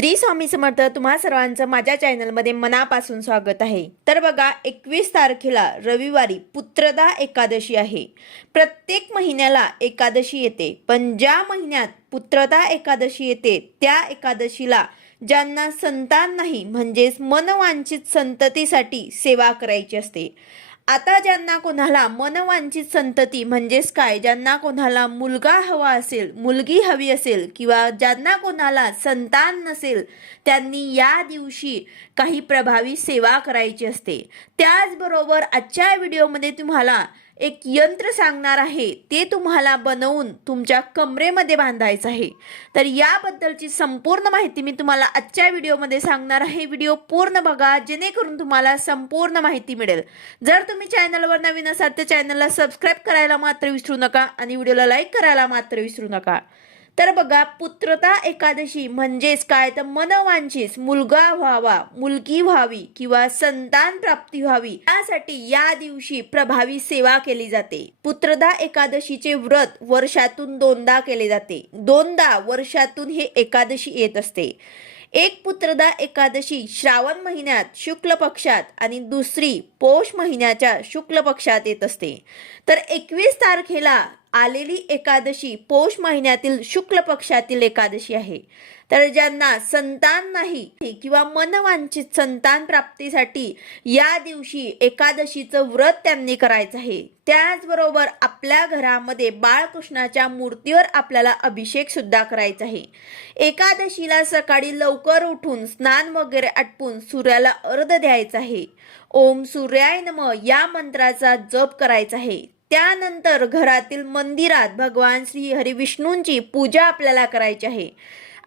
श्री स्वामी समर्थ तुम्हा सर्वांचं माझ्या चॅनलमध्ये मनापासून स्वागत आहे. तर बघा एकवीस तारखेला रविवारी पुत्रदा एकादशी आहे. प्रत्येक महिन्याला एकादशी येते. पण ज्या महिन्यात पुत्रदा एकादशी येते त्या एकादशीला ज्यांना संतान नाही म्हणजेच मनवांचित संततीसाठी सेवा करायची असते. आता ज्यांना कोणाला मनवांचित संतती म्हणजेच काय? ज्यांना कोणाला मुलगा हवा असेल मुलगी हवी असेल किंवा ज्यांना कोणाला संतान नसेल त्यांनी या दिवशी काही प्रभावी सेवा करायची असते. त्याचबरोबर आजच्या व्हिडिओमध्ये तुम्हाला एक यंत्र सांगणार आहे ते तुम्हाला बनवून तुमच्या कमरेमध्ये बांधायचं आहे. तर याबद्दलची संपूर्ण माहिती मी तुम्हाला आजच्या व्हिडिओमध्ये सांगणार आहे. व्हिडिओ पूर्ण बघा जेणेकरून तुम्हाला संपूर्ण माहिती मिळेल. जर तुम्ही चॅनलवर नवीन असाल तर चॅनलला सबस्क्राईब करायला मात्र विसरू नका आणि व्हिडिओला लाईक करायला मात्र विसरू नका. तर बघा पुत्रता एकादशी म्हणजेच काय? तर मनवांचीच मुलगा व्हावा मुलगी व्हावी किंवा संतान प्राप्ती व्हावी त्यासाठी या दिवशी प्रभावी सेवा केली जाते. पुत्रदा एकादशीचे व्रत वर्षातून दोनदा केले जाते. दोनदा वर्षातून हे एकादशी येत असते. एक पुत्रदा एकादशी श्रावण महिन्यात शुक्ल पक्षात आणि दुसरी पौष महिन्याच्या शुक्ल पक्षात येत असते. तर एकवीस तारखेला आलेली एकादशी पौष महिन्यातील शुक्ल पक्षातील एकादशी आहे. तर ज्यांना संतान नाही किंवा मनवांचित संतान प्राप्तीसाठी या दिवशी एकादशीचं व्रत त्यांनी करायचं आहे. त्याचबरोबर आपल्या घरामध्ये बाळकृष्णाच्या मूर्तीवर आपल्याला अभिषेक सुद्धा करायचा आहे. एकादशीला सकाळी लवकर उठून स्नान वगैरे आटपून सूर्याला अर्ध द्यायचा आहे. ओम सूर्याय नम या मंत्राचा जप करायचा आहे. त्यानंतर घरातील मंदिरात भगवान श्री हरिविष्णूंची पूजा आपल्याला करायची आहे.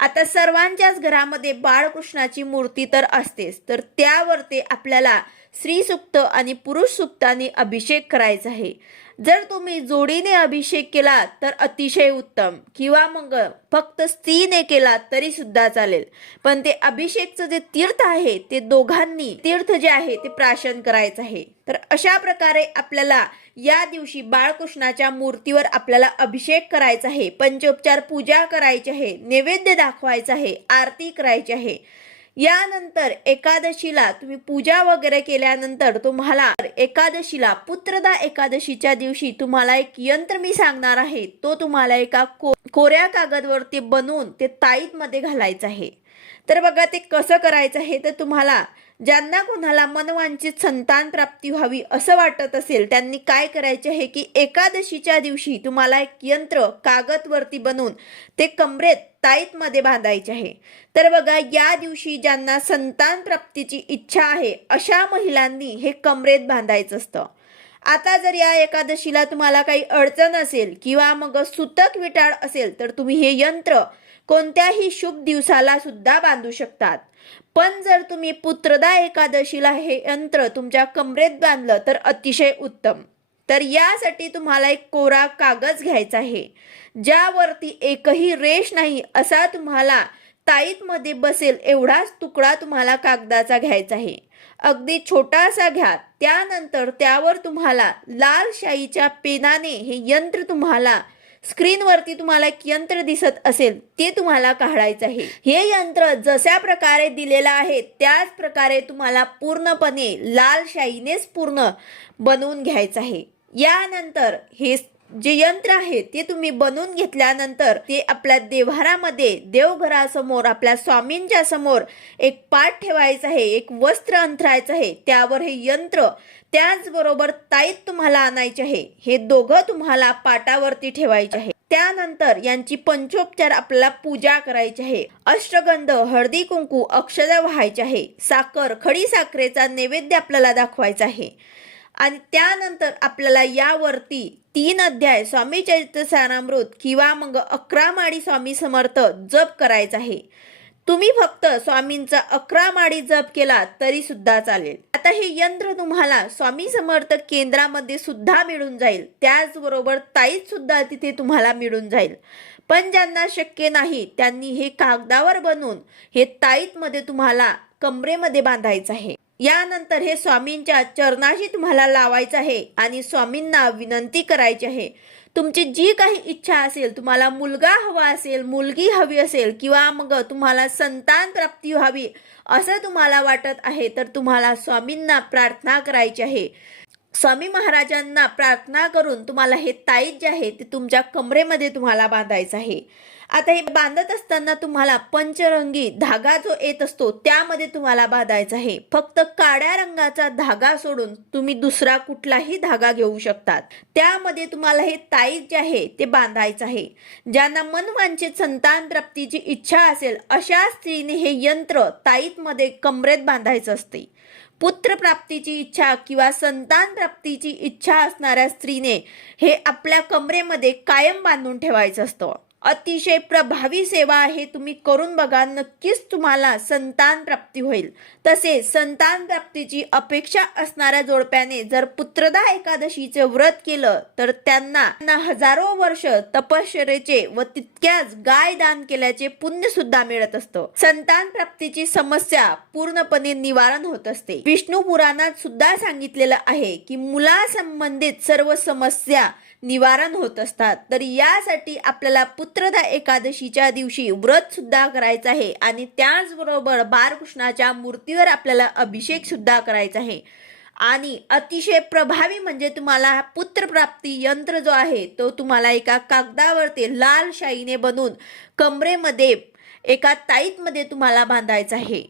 आता सर्वांच्याच घरामध्ये बाळकृष्णाची मूर्ती तर असतेच. तर त्यावरती आपल्याला स्त्री सुक्त आणि पुरुष सुक्ताने अभिषेक करायचा आहे. जर तुम्ही जोडीने अभिषेक केला तर अतिशय उत्तम. किंवा मग फक्त स्त्रीने केला तरी सुद्धा चालेल. पण ते अभिषेकचं जे तीर्थ आहे ते दोघांनी तीर्थ जे आहे ते प्राशन करायचं आहे. तर अशा प्रकारे आपल्याला या दिवशी बाळकृष्णाच्या मूर्तीवर आपल्याला अभिषेक करायचा आहे पंचोपचार पूजा करायची आहे नैवेद्य दाखवायचा आहे आरती करायची आहे. यानंतर एकादशीला तुम्ही पूजा वगैरे केल्यानंतर तुम्हाला एकादशीला पुत्रदा एकादशीच्या दिवशी तुम्हाला एक यंत्र मी सांगणार आहे. तो तुम्हाला एका को कोऱ्या कागदवरती बनवून ते ताईतमध्ये घालायचं आहे. तर बघा ते कसं करायचं आहे तर तुम्हाला ज्यांना कोणाला मनवांचित संतान प्राप्ती व्हावी असं वाटत असेल त्यांनी काय करायचे हे की एकादशीच्या दिवशी तुम्हाला एक यंत्र कागदवरती बनवून ते कमरेत ताईतमध्ये बांधायचे आहे. तर बघा या दिवशी ज्यांना संतान प्राप्तीची इच्छा आहे अशा महिलांनी हे कमरेत बांधायचं असतं. आता जर या एकादशीला तुम्हाला काही अडचण असेल किंवा मग सुतक विटाळ असेल तर तुम्ही हे यंत्र कोणत्याही शुभ दिवसाला सुद्धा बांधू शकतात. पण जर तुम्ही पुत्रदा एकादशीला हे यंत्र तुमच्या कमरेत बांधलं तर अतिशय उत्तम. तर यासाठी तुम्हाला एक कोरा कागद घ्यायचा आहे. ज्यावरती एकही रेष नाही असा तुम्हाला ताईतमध्ये बसेल एवढाच तुकडा तुम्हाला कागदाचा घ्यायचा आहे. अगदी छोटासा घ्या. त्यानंतर त्यावर तुम्हाला लाल शाईच्या पेनाने हे यंत्र तुम्हाला स्क्रीनवरती तुम्हाला एक यंत्र दिसत असेल ते तुम्हाला काढायचं आहे. हे यंत्र जशा प्रकारे दिलेलं आहे त्याच प्रकारे तुम्हाला पूर्णपणे लाल शाईनेच पूर्ण बनवून घ्यायचं आहे. यानंतर हे जे यंत्र आहे ते तुम्ही बनवून घेतल्यानंतर ते आपल्या देव्हारामध्ये देवघरासमोर आपल्या स्वामींच्या समोर एक पाठ ठेवायचा आहे एक वस्त्र अंथरायचं आहे. त्यावर हे यंत्र त्याचबरोबर ताईत तुम्हाला आणायचे आहे. हे दोघं तुम्हाला पाटावरती ठेवायचे आहे. त्यानंतर यांची पंचोपचार आपल्याला पूजा करायची आहे. अष्टगंध हळदी कुंकू अक्षदा व्हायचे आहे. साखर खडी साखरेचा नैवेद्य आपल्याला दाखवायचा आहे. आणि त्यानंतर आपल्याला यावरती तीन अध्याय स्वामी चरित्र सारामृत किंवा मग अकरा माडी स्वामी समर्थ जप करायचा आहे. तुम्ही फक्त स्वामींचा अकरा माडी जप केला तरी सुद्धा चालेल. आता हे यंत्र तुम्हाला स्वामी समर्थ केंद्रामध्ये सुद्धा मिळून जाईल. त्याचबरोबर ताईत सुद्धा तिथे तुम्हाला मिळून जाईल. पण ज्यांना शक्य नाही त्यांनी हे कागदावर बनवून हे ताईतमध्ये तुम्हाला कमरेमध्ये बांधायचं आहे. यानंतर हे स्वामींच्या चरणाशी तुम्हाला लावायचं आहे आणि स्वामींना विनंती करायची आहे. तुमची जी काही इच्छा असेल तुम्हाला मुलगा हवा असेल मुलगी हवी असेल किंवा मग तुम्हाला संतान प्राप्ती व्हावी असं तुम्हाला वाटत आहे तर तुम्हाला स्वामींना प्रार्थना करायची आहे. स्वामी महाराजांना प्रार्थना करून तुम्हाला हे ताईत जे आहे ते तुमच्या कमरेमध्ये तुम्हाला बांधायचं आहे. आता हे बांधत असताना तुम्हाला पंचरंगी धागा जो येत असतो त्यामध्ये तुम्हाला बांधायचा आहे. फक्त काळ्या रंगाचा धागा सोडून तुम्ही दुसरा कुठलाही धागा घेऊ शकतात. त्यामध्ये तुम्हाला हे ताईत जे आहे ते बांधायचं आहे. ज्यांना मनवांचित संतान प्राप्तीची इच्छा असेल अशा स्त्रीने हे यंत्र ताईतमध्ये कमरेत बांधायचं असते. पुत्र प्राप्तीची इच्छा किंवा संतान प्राप्तीची इच्छा असणाऱ्या स्त्रीने हे आपल्या कमरेमध्ये कायम बांधून ठेवायचं असतं. अतिशय प्रभावी सेवा आहे तुम्ही करून बघा नक्कीच तुम्हाला संतान प्राप्ती होईल. तसेच संतान प्राप्तीची अपेक्षा असणाऱ्या जोडप्याने जर पुत्रदा एकादशीचे व्रत केलं तर त्यांना हजारो वर्ष तपश्चरेचे व तितक्याच गाय दान केल्याचे पुण्य सुद्धा मिळत असतं. संतान प्राप्तीची समस्या पूर्णपणे निवारण होत असते. विष्णू पुराणात सुद्धा सांगितलेलं आहे की मुलासंबंधित सर्व समस्या निवारण होत असतात. तर यासाठी आपल्याला पुत्रदा एकादशीच्या दिवशी व्रत सुद्धा करायचं आहे आणि त्याचबरोबर बाळकृष्णाच्या मूर्तीवर आपल्याला अभिषेक सुद्धा करायचा आहे. आणि अतिशय प्रभावी म्हणजे तुम्हाला पुत्रप्राप्ती यंत्र जो आहे तो तुम्हाला एका कागदावरती लाल शाईने बनवून कमरेमध्ये एका ताईतमध्ये तुम्हाला बांधायचं आहे.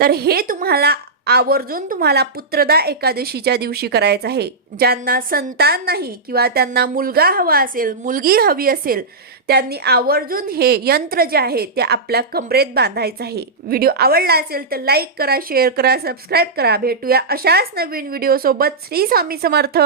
तर हे तुम्हाला आवर्जून तुम्हाला पुत्रदा एकादशीच्या दिवशी करायचं आहे. ज्यांना संतान नाही किंवा त्यांना मुलगा हवा असेल मुलगी हवी असेल त्यांनी आवर्जून हे यंत्र जे आहे ते आपल्या कमरेत बांधायचं आहे. व्हिडिओ आवडला असेल तर लाईक करा शेअर करा सबस्क्राईब करा. भेटूया अशाच नवीन व्हिडिओसोबत. श्री स्वामी समर्थ.